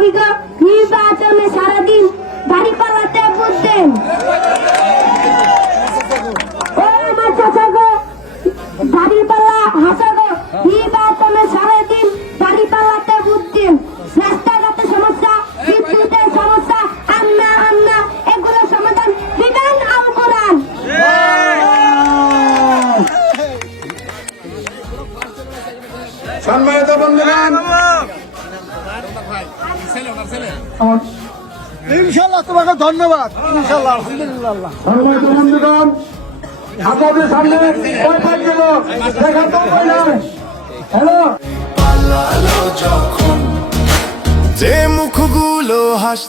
নবী গো নির্বাচনে সারাদিন দাড়ি পাল্লাতে ভোট দেন। ও আমার চাচা গো দাড়ি পাল্লা হাসা গো নির্বাচনে সারাদিন দাড়ি পাল্লাতে ভোট দেন। রাস্তাঘাটে সমস্যা, বিদ্যুতের সমস্যা, আন্না এগুলো সমাধান দিবেন আল কোরআন। সম্মানিত বন্ধুগণ, ইনশাআল্লাহ তোমাকে ধন্যবাদ। ইনশাআল্লাহ আলহামদুলিল্লাহ। সম্মানিত বন্ধুগণ, আপনাদের সামনে দেখা তো হ্যালো যে মুখগুলো হাস